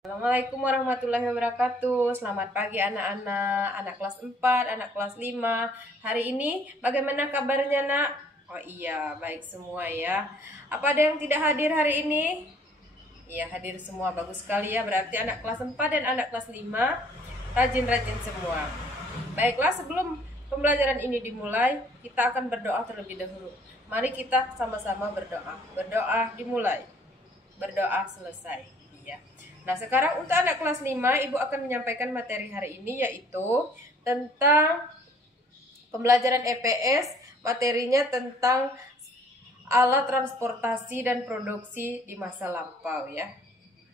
Assalamualaikum warahmatullahi wabarakatuh. Selamat pagi anak-anak, anak kelas 4, anak kelas 5. Hari ini bagaimana kabarnya, Nak? Oh iya, baik semua ya. Apa ada yang tidak hadir hari ini? Iya, hadir semua. Bagus sekali ya. Berarti anak kelas 4 dan anak kelas 5 rajin-rajin semua. Baiklah, sebelum pembelajaran ini dimulai, kita akan berdoa terlebih dahulu. Mari kita sama-sama berdoa. Berdoa dimulai. Berdoa selesai. Iya. Nah, sekarang untuk anak kelas 5, Ibu akan menyampaikan materi hari ini yaitu tentang pembelajaran EPS, materinya tentang alat transportasi dan produksi di masa lampau ya.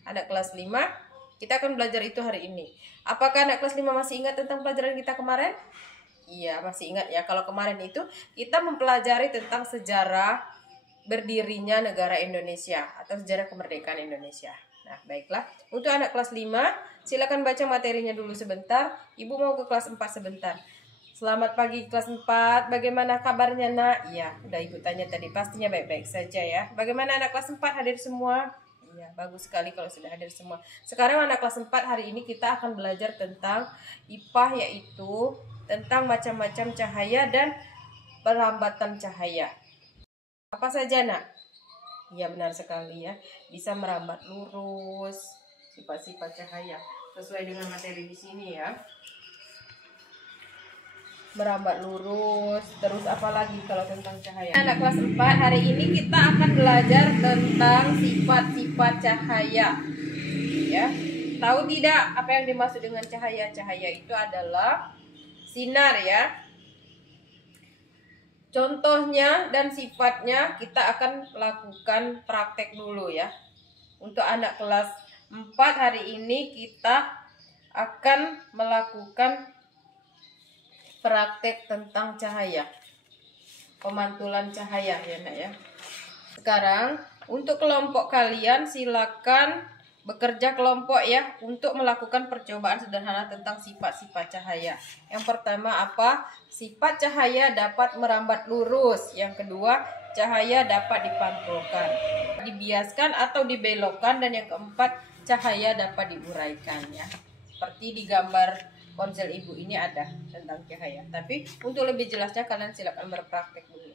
Anak kelas 5, kita akan belajar itu hari ini. Apakah anak kelas 5 masih ingat tentang pelajaran kita kemarin? Iya, masih ingat ya. Kalau kemarin itu kita mempelajari tentang sejarah berdirinya negara Indonesia atau sejarah kemerdekaan Indonesia. Nah, baiklah. Untuk anak kelas 5, silakan baca materinya dulu sebentar. Ibu mau ke kelas 4 sebentar. Selamat pagi kelas 4. Bagaimana kabarnya, Nak? Iya, udah Ibu tanya tadi. Pastinya baik-baik saja ya. Bagaimana anak kelas 4 hadir semua? Iya, bagus sekali kalau sudah hadir semua. Sekarang anak kelas 4 hari ini kita akan belajar tentang IPA, yaitu tentang macam-macam cahaya dan perlambatan cahaya. Apa saja, Nak? Iya, benar sekali ya. Bisa merambat lurus, sifat-sifat cahaya sesuai dengan materi di sini ya. Merambat lurus, terus apa lagi kalau tentang cahaya? Anak kelas 4 hari ini kita akan belajar tentang sifat-sifat cahaya. Ya. Tahu tidak apa yang dimaksud dengan cahaya? Cahaya itu adalah sinar ya. Contohnya dan sifatnya kita akan lakukan praktek dulu ya. Untuk anak kelas 4 hari ini kita akan melakukan praktek tentang cahaya. Pemantulan cahaya ya, Nak ya. Sekarang untuk kelompok kalian silakan bekerja kelompok ya untuk melakukan percobaan sederhana tentang sifat-sifat cahaya. Yang pertama apa? Sifat cahaya dapat merambat lurus. Yang kedua, cahaya dapat dipantulkan, dibiaskan atau dibelokkan, dan yang keempat, cahaya dapat diuraikan ya. Seperti di gambar ponsel Ibu ini ada tentang cahaya. Tapi untuk lebih jelasnya kalian silakan berpraktek dulu.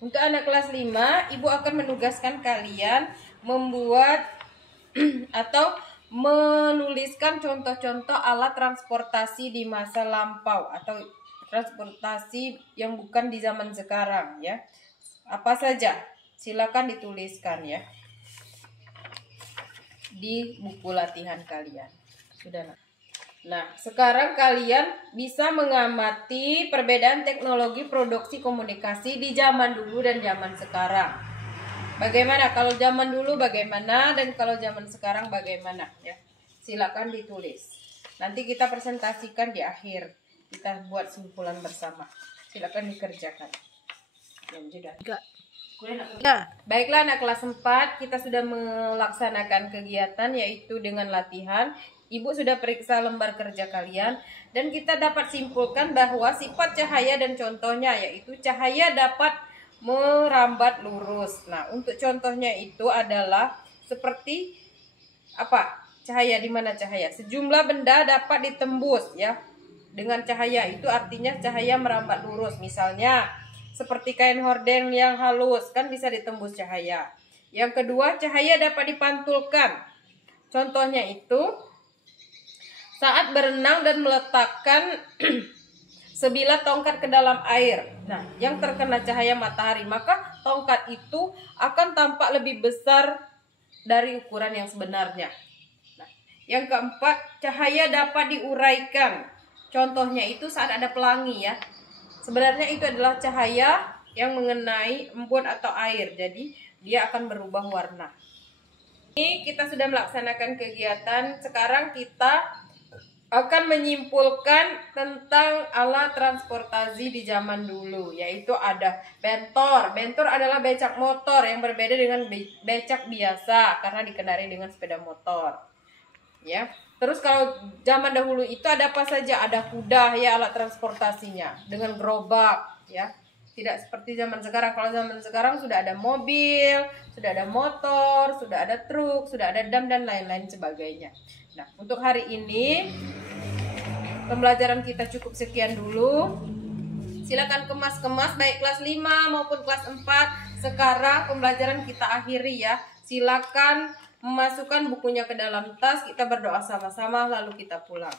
Untuk anak kelas 5, Ibu akan menugaskan kalian membuat atau menuliskan contoh-contoh alat transportasi di masa lampau atau transportasi yang bukan di zaman sekarang ya. Apa saja? Silakan dituliskan ya di buku latihan kalian. Sudah. Nah, sekarang kalian bisa mengamati perbedaan teknologi produksi komunikasi di zaman dulu dan zaman sekarang. Bagaimana kalau zaman dulu bagaimana dan kalau zaman sekarang bagaimana ya. Silakan ditulis. Nanti kita presentasikan di akhir. Kita buat simpulan bersama. Silakan dikerjakan. Baiklah anak kelas 4, kita sudah melaksanakan kegiatan yaitu dengan latihan. Ibu sudah periksa lembar kerja kalian dan kita dapat simpulkan bahwa sifat cahaya dan contohnya yaitu cahaya dapat merambat lurus. Nah, untuk contohnya itu adalah seperti apa? Cahaya, di mana cahaya? Sejumlah benda dapat ditembus ya. Dengan cahaya itu artinya cahaya merambat lurus. Misalnya seperti kain horden yang halus kan bisa ditembus cahaya. Yang kedua, cahaya dapat dipantulkan. Contohnya itu saat berenang dan meletakkan sebilah tongkat ke dalam air. Nah, yang terkena cahaya matahari, maka tongkat itu akan tampak lebih besar dari ukuran yang sebenarnya. Nah, yang keempat, cahaya dapat diuraikan. Contohnya itu saat ada pelangi ya. Sebenarnya itu adalah cahaya yang mengenai embun atau air. Jadi, dia akan berubah warna. Ini kita sudah melaksanakan kegiatan. Sekarang kita akan menyimpulkan tentang alat transportasi di zaman dulu, yaitu ada bentor. Bentor adalah becak motor yang berbeda dengan becak biasa karena dikendarai dengan sepeda motor. Ya. Terus kalau zaman dahulu itu ada apa saja? Ada kuda ya alat transportasinya dengan gerobak ya. Tidak seperti zaman sekarang. Kalau zaman sekarang sudah ada mobil, sudah ada motor, sudah ada truk, sudah ada dam dan lain-lain sebagainya. Nah, untuk hari ini pembelajaran kita cukup sekian dulu. Silakan kemas-kemas baik kelas 5 maupun kelas 4. Sekarang pembelajaran kita akhiri ya. Silakan memasukkan bukunya ke dalam tas, kita berdoa sama-sama lalu kita pulang.